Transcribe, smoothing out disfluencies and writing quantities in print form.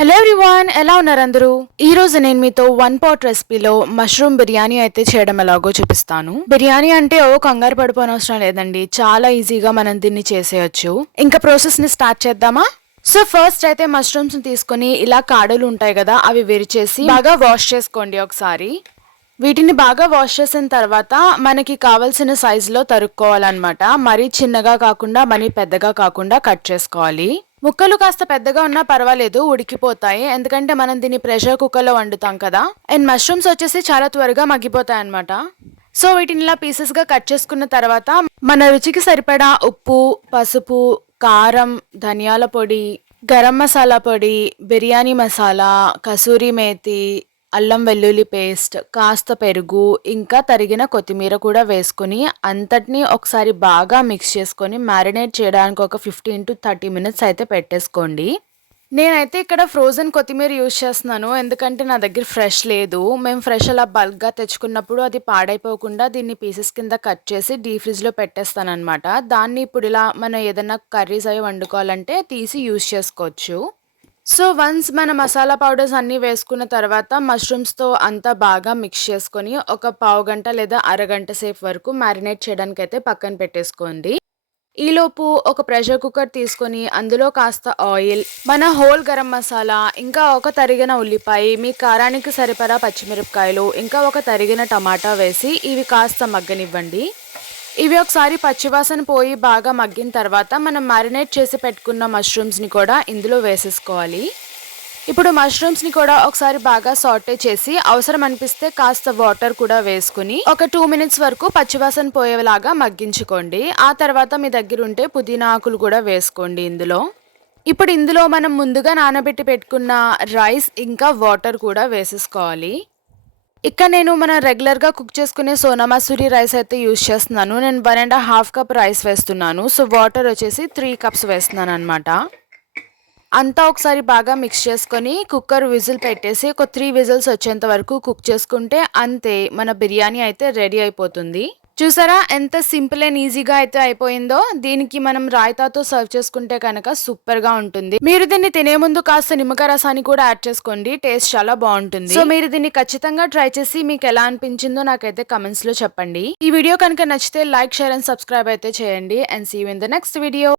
Hello everyone, ఎలా ఉన్నారు అందరూ? ఈ రోజు నేను మీతో వన్ పాట్ రెసిపీలో మష్రూమ్ బిర్యానీ అయితే చేయడం ఎలాగో చూపిస్తాను. బిర్యానీ అంటే కంగారు పడిపోనవసరం లేదండి, చాలా ఈజీగా మనం దీన్ని చేసేయచ్చు. ఇంకా ప్రాసెస్ ని స్టార్ట్ చేద్దామా? సో ఫస్ట్ అయితే మష్రూమ్స్ ని తీసుకొని ఇలా కాడలు ఉంటాయి కదా, అవి విరిచేసి బాగా వాష్ చేసుకోండి ఒకసారి. వీటిని బాగా వాష్ చేసిన తర్వాత మనకి కావాల్సిన సైజులో తరుక్కోవాలన్నమాట. మరీ చిన్నగా కాకుండా మరీ పెద్దగా కాకుండా కట్ చేసుకోవాలి. ముక్కలు కాస్త పెద్దగా ఉన్నా పర్వాలేదు, ఉడికిపోతాయి. ఎందుకంటే మనం దీన్ని ప్రెషర్ కుక్కర్లో వండుతాం కదా. అండ్ మష్రూమ్స్ వచ్చేసి చాలా త్వరగా మగ్గిపోతాయి అనమాట. సో వీటిని ఇలా పీసెస్గా కట్ చేసుకున్న తర్వాత మన రుచికి సరిపడా ఉప్పు, పసుపు, కారం, ధనియాల పొడి, గరం మసాలా పొడి, బిర్యానీ మసాలా, కసూరి మేతి, అల్లం వెల్లుల్లి పేస్ట్, కాస్త పెరుగు, ఇంకా తరిగిన కొత్తిమీర కూడా వేసుకుని అంతటినీ ఒకసారి బాగా మిక్స్ చేసుకొని మ్యారినేట్ చేయడానికి ఒక 15 to 30 మినిట్స్ అయితే పెట్టేసుకోండి. నేనైతే ఇక్కడ ఫ్రోజన్ కొత్తిమీర యూజ్ చేస్తున్నాను, ఎందుకంటే నా దగ్గర ఫ్రెష్ లేదు. మేము ఫ్రెష్ అలా బల్క్గా తెచ్చుకున్నప్పుడు అది పాడైపోకుండా దీన్ని పీసెస్ కింద కట్ చేసి డీప్ ఫ్రిడ్జ్లో పెట్టేస్తాను అనమాట. దాన్ని ఇప్పుడు ఇలా మనం ఏదైనా కర్రీస్ అవి వండుకోవాలంటే తీసి యూజ్ చేసుకోవచ్చు. సో వన్స్ మన మసాలా పౌడర్స్ అన్నీ వేసుకున్న తర్వాత మష్రూమ్స్తో అంతా బాగా మిక్స్ చేసుకొని ఒక పావు గంట లేదా అరగంట సేపు వరకు మ్యారినేట్ చేయడానికి అయితే పక్కన పెట్టేసుకోండి. ఈలోపు ఒక ప్రెషర్ కుక్కర్ తీసుకొని అందులో కాస్త ఆయిల్, మన హోల్ గరం మసాలా, ఇంకా ఒక తరిగిన ఉల్లిపాయ, మీ కారానికి సరిపడా పచ్చిమిరపకాయలు, ఇంకా ఒక తరిగిన టమాటా వేసి ఇవి కాస్త మగ్గనివ్వండి. ఇవి ఒకసారి పచ్చివాసన పోయి బాగా మగ్గిన తర్వాత మనం మ్యారినేట్ చేసి పెట్టుకున్న మష్రూమ్స్ని కూడా ఇందులో వేసేసుకోవాలి. ఇప్పుడు మష్రూమ్స్ని కూడా ఒకసారి బాగా సాటే చేసి అవసరం అనిపిస్తే కాస్త వాటర్ కూడా వేసుకుని ఒక 2 మినిట్స్ వరకు పచ్చివాసన పోయేలాగా మగ్గించుకోండి. ఆ తర్వాత మీ దగ్గర ఉంటే పుదీనా ఆకులు కూడా వేసుకోండి ఇందులో. ఇప్పుడు ఇందులో మనం ముందుగా నానబెట్టి పెట్టుకున్న రైస్ ఇంకా వాటర్ కూడా వేసేసుకోవాలి. ఇక్కడ నేను మనం రెగ్యులర్గా కుక్ చేసుకునే సోనా మసూరి రైస్ అయితే యూజ్ చేస్తున్నాను. నేను 1.5 కప్ రైస్ వేస్తున్నాను. సో వాటర్ వచ్చేసి 3 కప్స్ వేస్తున్నాను అనమాట. అంతా ఒకసారి బాగా మిక్స్ చేసుకొని కుక్కర్ విజిల్ పెట్టేసి ఒక 3 విజిల్స్ వచ్చేంత వరకు కుక్ చేసుకుంటే అంతే, మన బిర్యానీ అయితే రెడీ అయిపోతుంది. చూసారా ఎంత సింపుల్ అండ్ ఈజీగా అయితే అయిపోయిందో. దీనికి మనం రాయితాతో సర్వ్ చేసుకుంటే కనుక సూపర్గా ఉంటుంది. మీరు దీన్ని తినే ముందు కాస్త నిమ్మకాయ రసాన్ని కూడా యాడ్ చేసుకోండి, టేస్ట్ చాలా బాగుంటుంది. సో మీరు దీన్ని ఖచ్చితంగా ట్రై చేసి మీకు ఎలా అనిపించిందో నాకైతే కమెంట్స్ లో చెప్పండి. ఈ వీడియో కనుక నచ్చితే లైక్, షేర్ అండ్ సబ్స్క్రైబ్ అయితే చేయండి. And see you in the next video.